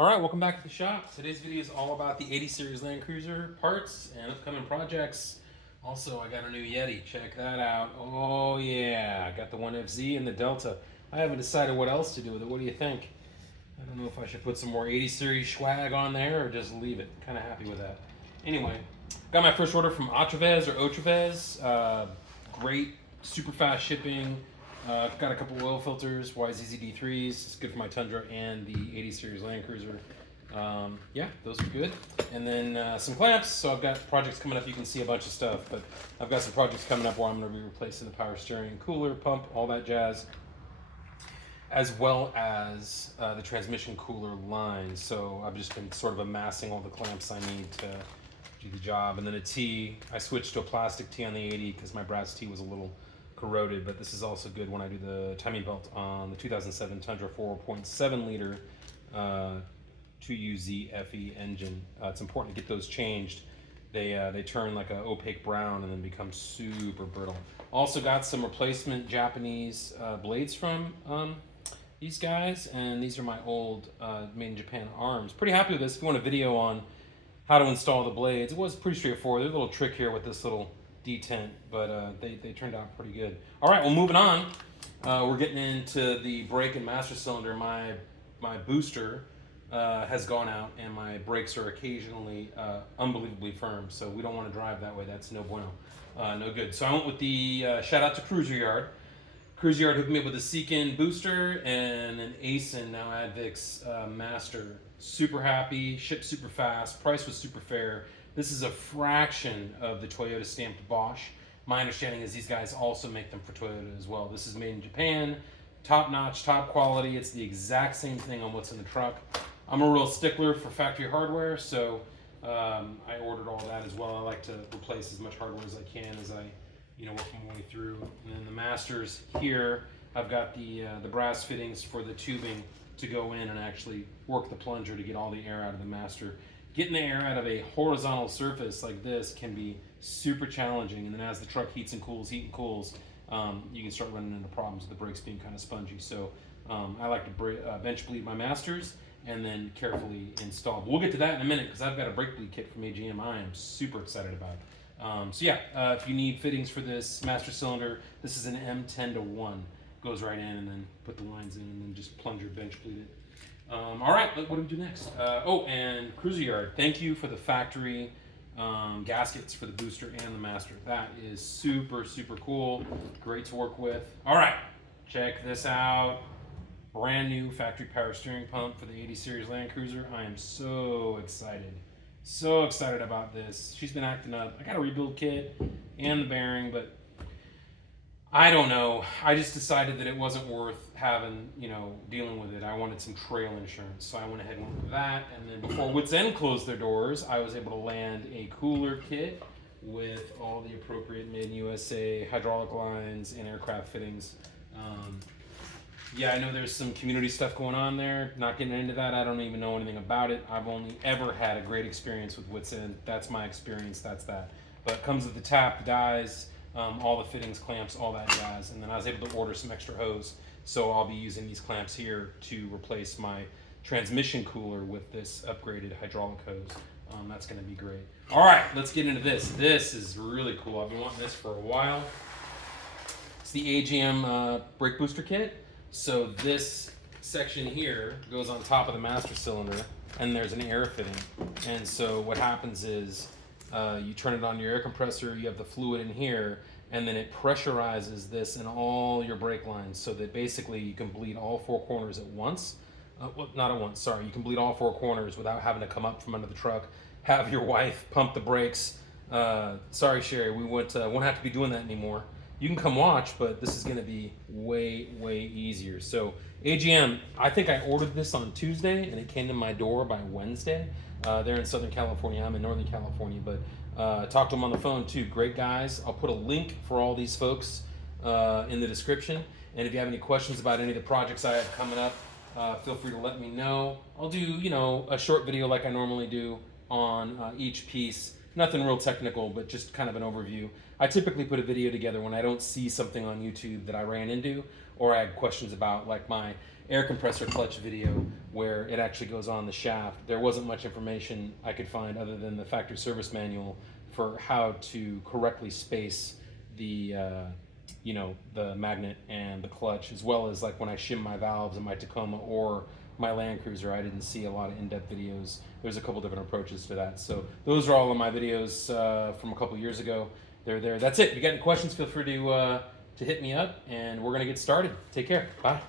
All right, welcome back to the shop. Today's video is all about the 80 series Land Cruiser parts and upcoming projects. Also, I got a new Yeti. Check that out. Oh yeah, I got the 1FZ and the Delta. I haven't decided what else to do with it. What do you think? I don't know if I should put some more 80 series swag on there or just leave it. Kind of happy with that. Anyway, got my first order from otra-vez or otra-vez. Great, super fast shipping. Got a couple oil filters, YZZ-D3s. It's good for my Tundra and the 80 series Land Cruiser. Yeah, those are good. And then some clamps. So I've got projects coming up. You can see a bunch of stuff, but I've got some projects coming up where I'm going to be replacing the power steering, cooler, pump, all that jazz, as well as the transmission cooler line. So I've just been sort of amassing all the clamps I need to do the job. And then a T. I switched to a plastic T on the 80 because my brass T was a little corroded, but this is also good when I do the timing belt on the 2007 Tundra 4.7 liter 2UZ FE engine. It's important to get those changed. They turn like an opaque brown and then become super brittle. Also got some replacement Japanese blades from these guys, and these are my old made in Japan arms. Pretty happy with this. If you want a video on how to install the blades, it was pretty straightforward. There's a little trick here with this little detent, but they turned out pretty good. All right, well, moving on. We're getting into the brake and master cylinder. My booster has gone out, and my brakes are occasionally unbelievably firm, so we don't want to drive that way. That's no bueno, no good. So I went with the shout out to Cruiser Yard. Cruiser Yard hooked me up with a Sieken booster and an Aisin, now Advix master. Super happy, shipped super fast, price was super fair. This is a fraction of the Toyota stamped Bosch. My understanding is these guys also make them for Toyota as well. This is made in Japan, top notch, top quality. It's the exact same thing on what's in the truck. I'm a real stickler for factory hardware, so I ordered all that as well. I like to replace as much hardware as I can as I work my way through. And then the masters here, I've got the brass fittings for the tubing to go in and actually work the plunger to get all the air out of the master. Getting the air out of a horizontal surface like this can be super challenging, and then as the truck heats and cools, you can start running into problems with the brakes being kind of spongy. So I like to bench bleed my masters and then carefully install. But we'll get to that in a minute because I've got a brake bleed kit from AGM I am super excited about. So yeah, if you need fittings for this master cylinder, this is an M10-1. Goes right in, and then put the lines in, and then just plunger bench bleed it. All right, what do we do next? Oh, and Cruiser Yard, thank you for the factory gaskets for the booster and the master. That is super, super cool. Great to work with. All right, check this out. Brand new factory power steering pump for the 80 series Land Cruiser. I am so excited. So excited about this. She's been acting up. I got a rebuild kit and the bearing, but I don't know. I just decided that it wasn't worth having, dealing with it. I wanted some trail insurance. So I went ahead and went with that. And then before Wits End closed their doors, I was able to land a cooler kit with all the appropriate made in USA hydraulic lines and aircraft fittings. Yeah, I know there's some community stuff going on there. Not getting into that. I don't even know anything about it. I've only ever had a great experience with Wits End. That's my experience. That's that. But it comes with the tap, the dies, all the fittings, clamps, all that jazz. And then I was able to order some extra hose. So I'll be using these clamps here to replace my transmission cooler with this upgraded hydraulic hose. That's going to be great. All right, let's get into this. This is really cool. I've been wanting this for a while. It's the AGM brake booster kit. So this section here goes on top of the master cylinder, and there's an air fitting. And so what happens is you turn it on your air compressor, you have the fluid in here, and then it pressurizes this in all your brake lines so that basically you can bleed all four corners at once. Well, not at once, sorry. You can bleed all four corners without having to come up from under the truck, have your wife pump the brakes. Sorry, Sherry, we won't have to be doing that anymore. You can come watch, but this is going to be way, way easier. So AGM, I think I ordered this on Tuesday, and it came to my door by Wednesday. They're in Southern California. I'm in Northern California, but talked to them on the phone too. Great guys. I'll put a link for all these folks in the description. And if you have any questions about any of the projects I have coming up, feel free to let me know. I'll do, a short video like I normally do on each piece. Nothing real technical, but just kind of an overview. I typically put a video together when I don't see something on YouTube that I ran into or I had questions about, like my air compressor clutch video where it actually goes on the shaft. There wasn't much information I could find other than the factory service manual for how to correctly space the the magnet and the clutch, as well as like when I shim my valves in my Tacoma or my Land Cruiser. I didn't see a lot of in-depth videos. There's a couple different approaches to that. So those are all of my videos from a couple years ago. They're there. That's it. If you got any questions, feel free to hit me up, and we're gonna get started. Take care. Bye.